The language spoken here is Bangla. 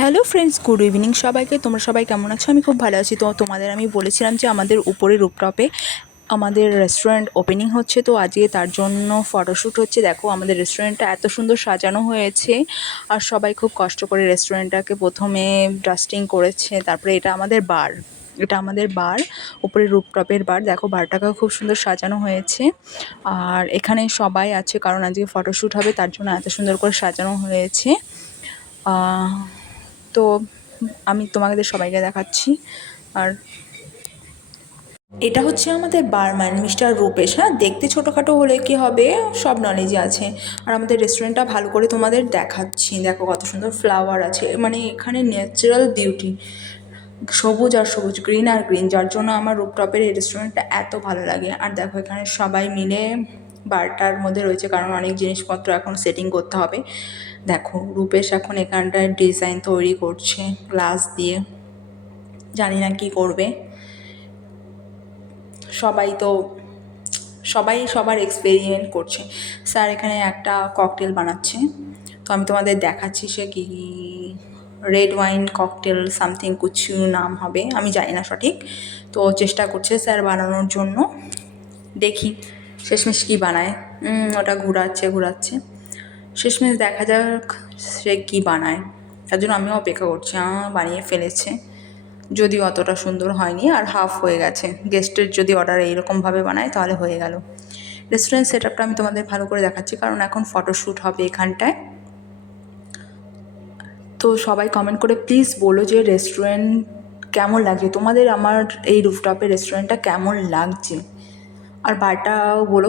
হ্যালো ফ্রেন্ডস, গুড ইভিনিং সবাইকে। তোমরা সবাই কেমন আছো? আমি খুব ভালো আছি। তো তোমাদের আমি বলেছিলাম যে আমাদের উপরে রুপটপে আমাদের রেস্টুরেন্ট ওপেনিং হচ্ছে, তো আজকে তার জন্য ফটোশ্যুট হচ্ছে। দেখো আমাদের রেস্টুরেন্টটা এত সুন্দর সাজানো হয়েছে, আর সবাই খুব কষ্ট করে রেস্টুরেন্টটাকে প্রথমে ডাস্টিং করেছে। তারপরে এটা আমাদের বার উপরে রুপটপের বার। দেখো বারটাকেও খুব সুন্দর সাজানো হয়েছে, আর এখানে সবাই আছে কারণ আজকে ফটোশ্যুট হবে, তার জন্য এত সুন্দর করে সাজানো হয়েছে। তো আমি তোমাদের সবাইকে দেখাচ্ছি। আর এটা হচ্ছে আমাদের বারম্যান মিস্টার রূপেশ। হ্যাঁ, দেখতে ছোটোখাটো হলে কি হবে, সব নলেজই আছে। আর আমাদের রেস্টুরেন্টটা ভালো করে তোমাদের দেখাচ্ছি। দেখো কত সুন্দর ফ্লাওয়ার আছে, মানে এখানে ন্যাচারাল বিউটি, সবুজ আর সবুজ, গ্রিন আর গ্রিন, যার জন্য আমার রুপটপের এই রেস্টুরেন্টটা এত ভালো লাগে। আর দেখো এখানে সবাই মিলে বারটার মধ্যে রয়েছে, কারণ অনেক জিনিসপত্র এখন সেটিং করতে হবে। দেখো রূপেশ এখন এখানটায় ডিজাইন তৈরি করছে গ্লাস দিয়ে, জানি না কি করবে। সবাই সবার এক্সপেরিমেন্ট করছে। স্যার এখানে একটা ককটেল বানাচ্ছে, তো আমি তোমাদের দেখাচ্ছি সে কি, রেড ওয়াইন ককটেল সামথিং কিছু নাম হবে, আমি জানি না সঠিক। তো চেষ্টা করছে স্যার বানানোর জন্য, দেখি শেষমেশ কী বানায়। ওটা ঘুরাচ্ছে, শেষমেশ দেখা যাক সে কী বানায়। তার জন্য আমিও অপেক্ষা করছি। বানিয়ে ফেলেছে, যদিও অতটা সুন্দর হয়নি, আর হাফ হয়ে গেছে। গেস্টের যদি অর্ডার এইরকমভাবে বানায় তাহলে হয়ে গেল। রেস্টুরেন্ট সেট আপটা আমি তোমাদের ভালো করে দেখাচ্ছি, কারণ এখন ফটোশ্যুট হবে এখানটায়। তো সবাই কমেন্ট করে প্লিজ বলো যে রেস্টুরেন্ট কেমন লাগছে তোমাদের, আমার এই রুফটপের রেস্টুরেন্টটা কেমন লাগছে। আর বারটাও বলো